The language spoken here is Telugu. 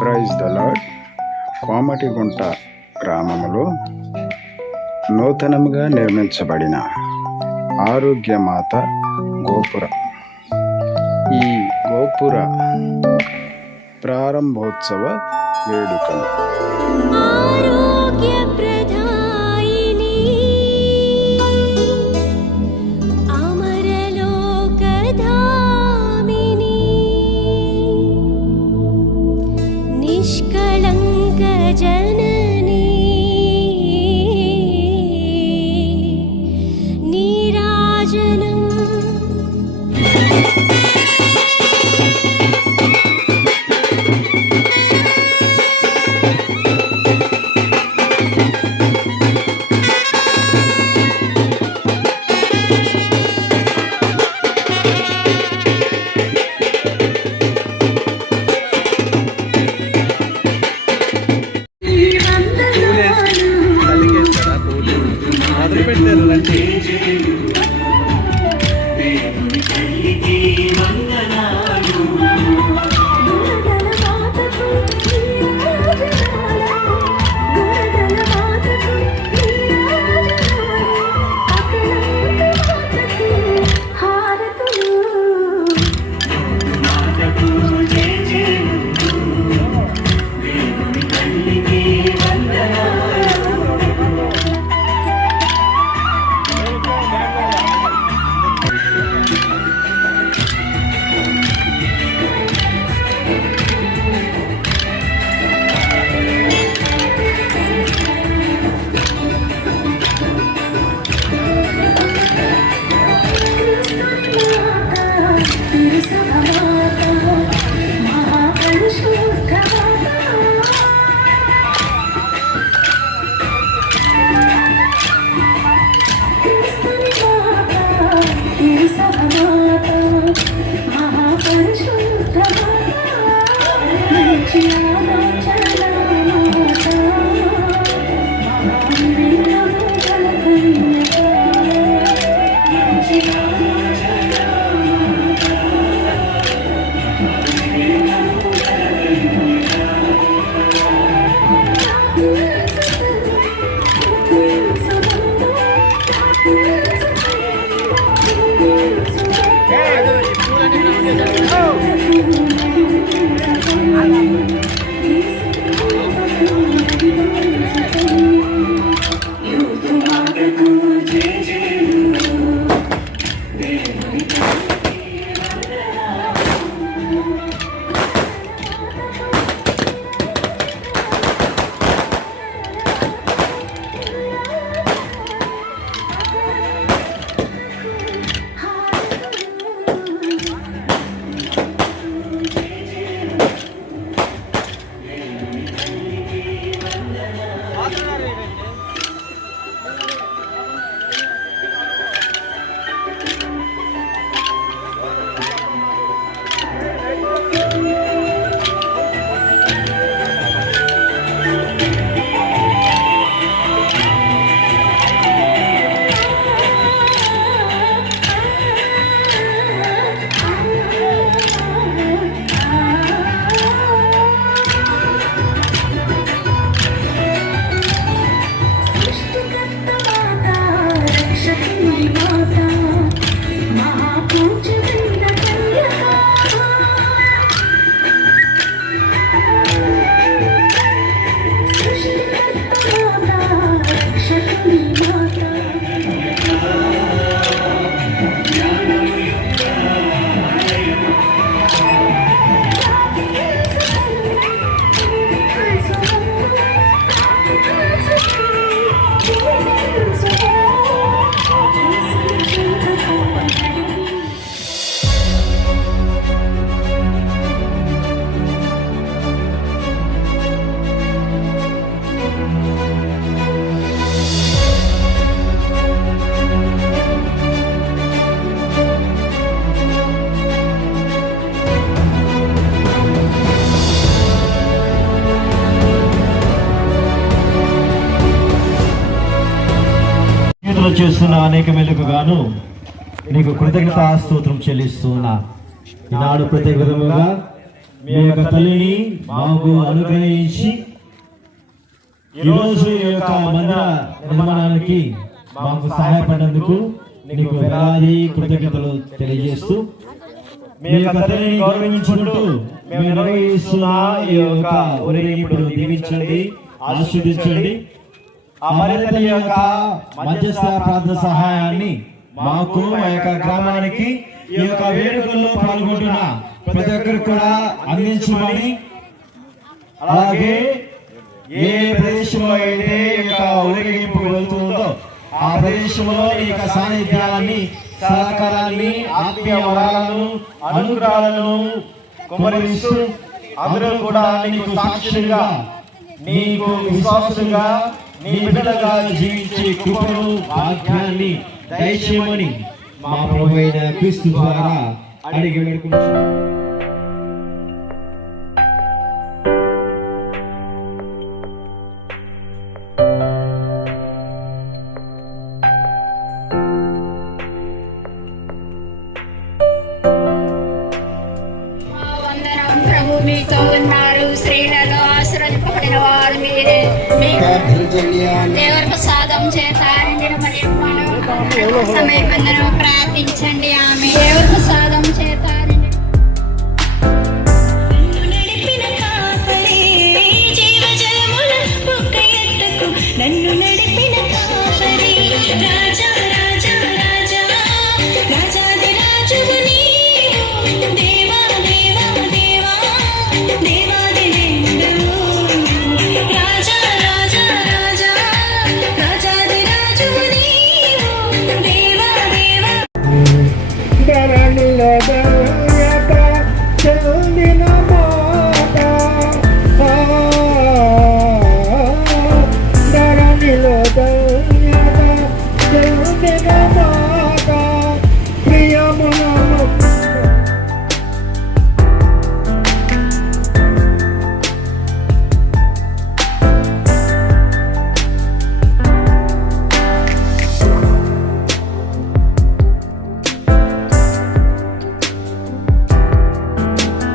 Praise the lord. కోమటిగుంట గ్రామములో నూతనముగా నిర్మించబడిన ఆరోగ్యమాత గోపురం. ఈ గోపుర ప్రారంభోత్సవ వేడుకలు చేస్తున్న అనేక మేలుకు గాను నీకు కృతజ్ఞతా స్తోత్రం చెల్లిస్తున్నా. ఈనాడు ప్రత్యేక విధముగా మీ యొక్క తల్లిని మాకు అనుగ్రహించి ఈరోజు ఈ యొక్క మందిర నిర్మాణానికి మాకు సహాయపడినందుకు నీకు వేలాది కృతజ్ఞతలు తెలియజేస్తూ మీ యొక్క తల్లిని గౌరవించుకుంటూ మేము నిర్వహిస్తున్న ఈ యొక్క ఊరేగింపును దీవించండి, ఆశీర్వదించండి. ఆ మరి తల్లి యొక్క మధ్యస్థ ప్రార్థన సహాయాన్ని మాకు మా యొక్క గ్రామానికి ఈ యొక్క వేడుకల్లో పాల్గొంటున్న ప్రతి ఒక్కరికి కూడా అందించమని, అలాగే ఏ ప్రదేశంలో అయితే ఈ యొక్క ఊరేగింపు వెళ్తుందో ఆ ప్రదేశంలో ఈ యొక్క సాన్నిధ్యాన్ని, సహకారాన్ని, ఆత్మీయ వరాలను, అనుగ్రహాలను కుమరిస్తూ అందరూ కూడా నీకు సాక్షులుగా, నీకు విశ్వాసులుగా, నీ బిడ్డలుగా జీవించే కృపను, భాగ్యాన్ని దయచేయమని మా ప్రభువైన క్రీస్తు ద్వారా అడిగి వేడుకుంటున్నాము. ప్రభు మీతో ఉన్నారు, స్త్రీలలో ఆశీర్వదింపబడిన వారు మీరే. మీకు దేవుని ప్రసాదం చేత నిండిన మరియు సమయం ప్రార్థించండి. ఆమె దేవుని